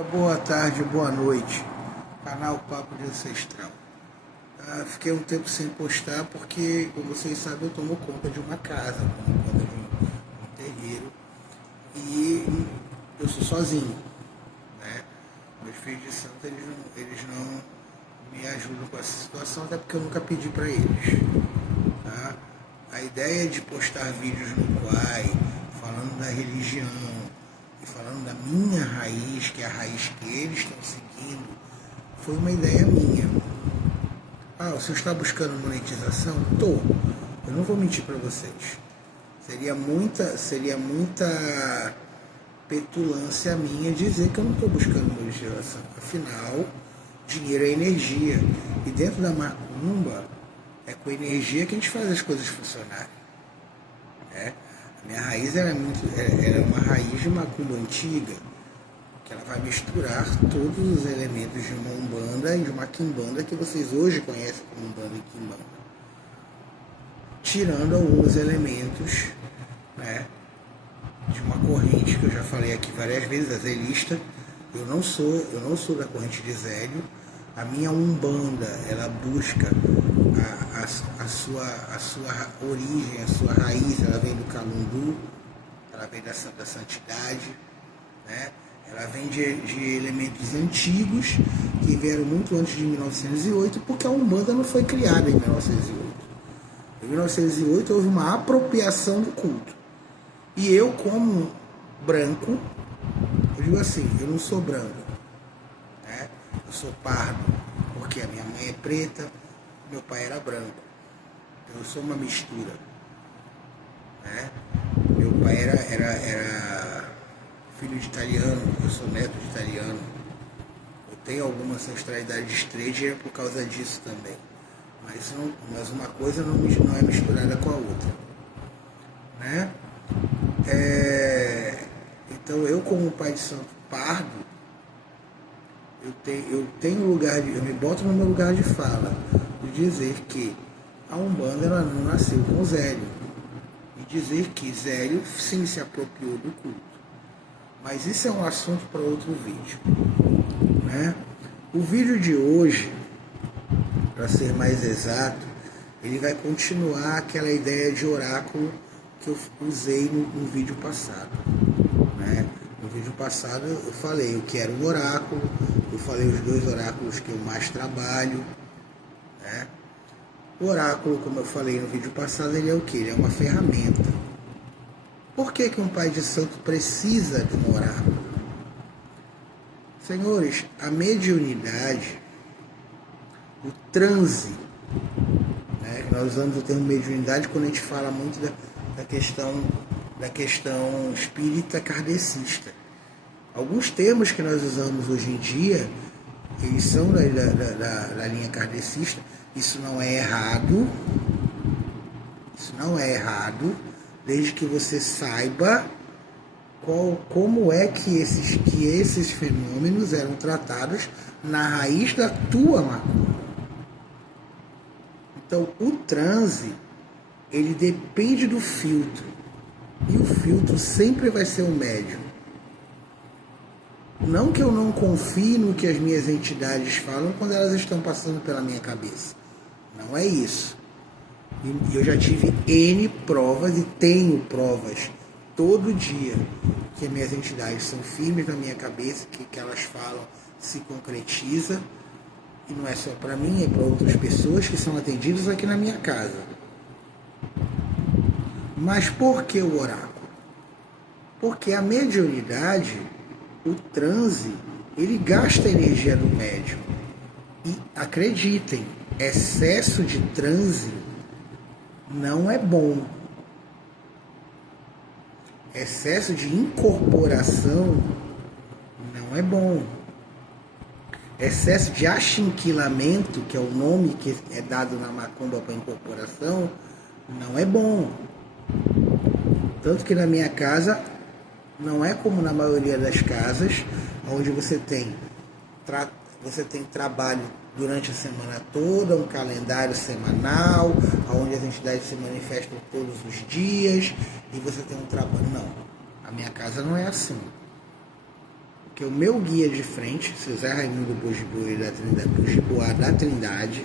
Boa tarde, boa noite, canal Papo de Ancestral. Fiquei um tempo sem postar porque, como vocês sabem, eu tomo conta de uma casa, tomo conta de um terreiro e eu sou sozinho, né? Meus filhos de santo, eles não me ajudam com essa situação, até porque eu nunca pedi para eles. Tá? A ideia de postar vídeos no Quai, falando da religião, e falando da minha raiz, que é a raiz que eles estão seguindo, foi uma ideia minha. Você está buscando monetização? Tô. Eu não vou mentir para vocês. Seria muita petulância minha dizer que eu não estou buscando monetização. Afinal, dinheiro é energia. E dentro da macumba, é com energia que a gente faz as coisas funcionarem. Né? A minha raiz ela é uma raiz de macumba antiga, que ela vai misturar todos os elementos de uma umbanda e de uma quimbanda que vocês hoje conhecem como umbanda e quimbanda, tirando alguns elementos, né, de uma corrente que eu já falei aqui várias vezes, a zelista. Eu não sou da corrente de Zélio. A minha umbanda, ela busca a sua origem, a sua raiz, ela vem do Calundu, ela vem da santidade, né? Ela vem de elementos antigos que vieram muito antes de 1908, porque a Umbanda não foi criada em 1908. Em 1908 houve uma apropriação do culto. E eu, como branco, eu digo assim, eu não sou branco, né? Eu sou pardo, porque a minha mãe é preta, meu pai era branco. Então eu sou uma mistura, né? Meu pai era filho de italiano, eu sou neto de italiano. Eu tenho alguma ancestralidade estrangeira por causa disso também. Mas uma coisa não é misturada com a outra, né? Então eu, como pai de santo pardo, eu me boto no meu lugar de fala, de dizer que a Umbanda ela não nasceu com Zélio, e dizer que Zélio sim se apropriou do culto. Mas isso é um assunto para outro vídeo, né? O vídeo de hoje, para ser mais exato, ele vai continuar aquela ideia de oráculo que eu usei no vídeo passado, né? No vídeo passado eu falei o que era um oráculo, eu falei os dois oráculos que eu mais trabalho, né? O oráculo, como eu falei no vídeo passado, ele é o que? Ele é uma ferramenta. Por que um pai de santo precisa de um oráculo? Senhores, a mediunidade, o transe, né? Nós usamos o termo mediunidade quando a gente fala muito da questão espírita kardecista. Alguns termos que nós usamos hoje em dia, eles são da linha kardecista. Isso não é errado, desde que você saiba como é que esses fenômenos eram tratados na raiz da tua macumba. Então, o transe, ele depende do filtro. E o filtro sempre vai ser o médium. Não que eu não confie no que as minhas entidades falam quando elas estão passando pela minha cabeça. Não é isso. E eu já tive N provas e tenho provas todo dia que as minhas entidades são firmes na minha cabeça, que elas falam se concretiza. E não é só para mim, é para outras pessoas que são atendidas aqui na minha casa. Mas por que o oráculo? Porque a mediunidade, o transe, ele gasta a energia do médium. E acreditem, excesso de transe não é bom. Excesso de incorporação não é bom. Excesso de achinquilamento, que é o nome que é dado na macumba para incorporação, não é bom. Tanto que na minha casa, não é como na maioria das casas, onde você tem trabalho durante a semana toda, um calendário semanal, onde as entidades se manifestam todos os dias, e você tem um trabalho. Não, a minha casa não é assim. Ok? Porque o meu guia de frente, seu Zé Raimundo Bojiboa da Trindade, Bojiboa da Trindade,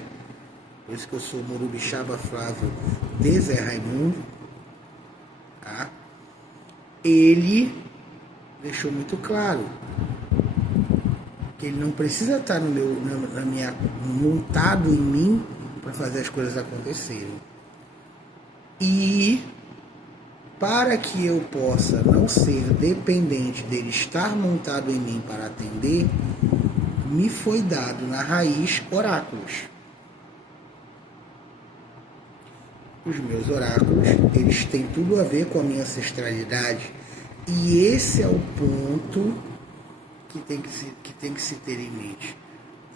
por isso que eu sou Morubixaba Flávio de Zé Raimundo, tá? Ele deixou muito claro que ele não precisa estar montado em mim para fazer as coisas acontecerem. E para que eu possa não ser dependente dele estar montado em mim para atender, me foi dado na raiz oráculos. Os meus oráculos, eles têm tudo a ver com a minha ancestralidade. E esse é o ponto que tem que se ter em mente.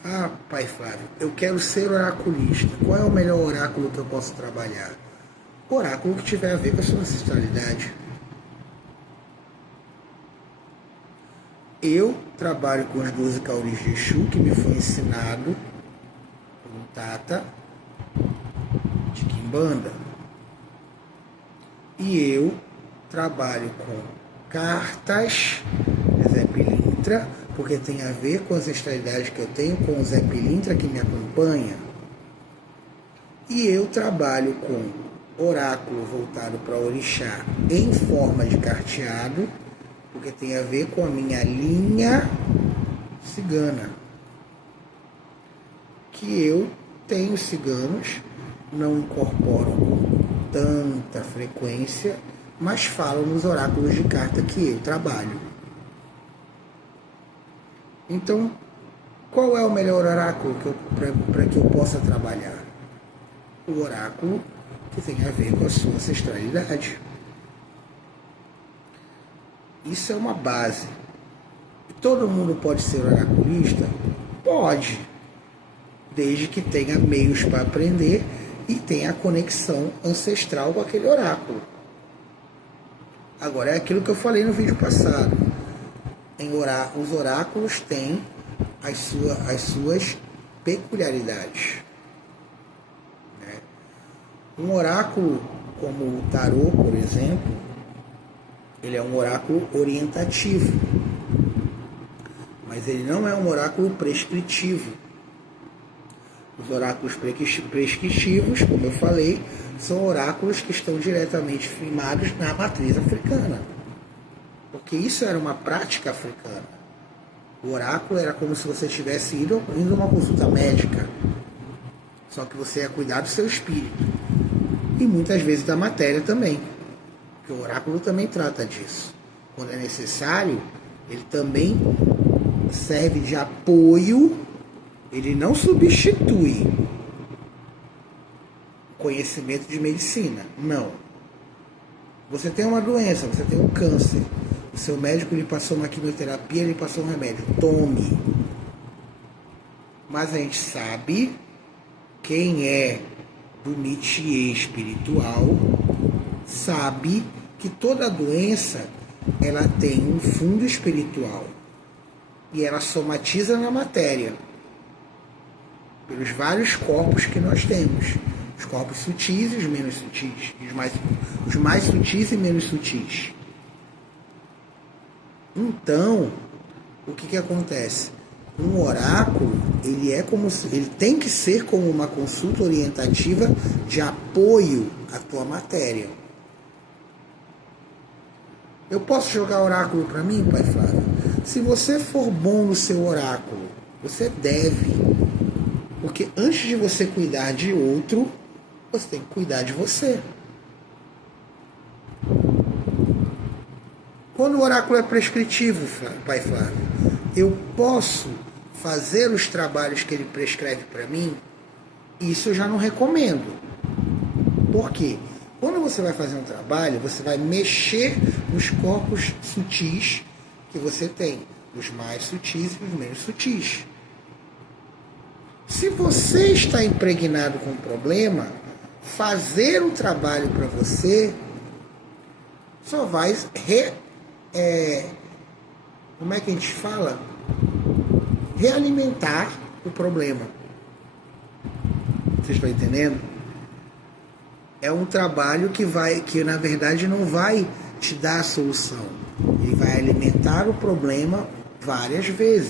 Ah, pai Flávio, eu quero ser oraculista. Qual é o melhor oráculo que eu posso trabalhar? Oráculo que tiver a ver com a sua ancestralidade. Eu trabalho com os 12 cauris de Exu, que me foi ensinado por um Tata de Quimbanda. E eu trabalho com cartas de Zé Pilintra, porque tem a ver com a ancestralidade que eu tenho com o Zé Pilintra que me acompanha. E eu trabalho com oráculo voltado para orixá em forma de carteado, porque tem a ver com a minha linha cigana. Que eu tenho ciganos, não incorporo com tanta frequência, mas falam nos oráculos de carta que eu trabalho. Então, qual é o melhor oráculo para que eu possa trabalhar? O oráculo que tem a ver com a sua ancestralidade. Isso é uma base. Todo mundo pode ser oraculista? Pode, desde que tenha meios para aprender e tenha a conexão ancestral com aquele oráculo. Agora, é aquilo que eu falei no vídeo passado. Os oráculos têm as suas peculiaridades. Um oráculo como o tarô, por exemplo, ele é um oráculo orientativo, mas ele não é um oráculo prescritivo. Os oráculos prescritivos, como eu falei, são oráculos que estão diretamente firmados na matriz africana, porque isso era uma prática africana. O oráculo era como se você estivesse indo a uma consulta médica, só que você ia cuidar do seu espírito. E muitas vezes da matéria também, porque o oráculo também trata disso. Quando é necessário, ele também serve de apoio, ele não substitui o conhecimento de medicina, não. Você tem uma doença, você tem um câncer, o seu médico lhe passou uma quimioterapia, lhe passou um remédio, tome. Mas a gente sabe quem é do métier espiritual, sabe que toda doença ela tem um fundo espiritual e ela somatiza na matéria pelos vários corpos que nós temos, os corpos sutis e os menos sutis, os mais sutis e menos sutis. Então, o que acontece? Um oráculo, ele tem que ser como uma consulta orientativa de apoio à tua matéria. Eu posso jogar oráculo para mim, pai Flávio? Se você for bom no seu oráculo, você deve. Porque antes de você cuidar de outro, você tem que cuidar de você. Quando o oráculo é prescritivo, pai Flávio, eu posso fazer os trabalhos que ele prescreve para mim? Isso eu já não recomendo. Por quê? Quando você vai fazer um trabalho, você vai mexer nos corpos sutis que você tem, os mais sutis e os menos sutis. Se você está impregnado com um problema, fazer um trabalho para você só vai como é que a gente fala? Realimentar o problema. Vocês estão entendendo? É um trabalho que na verdade não vai te dar a solução. Ele vai alimentar o problema várias vezes.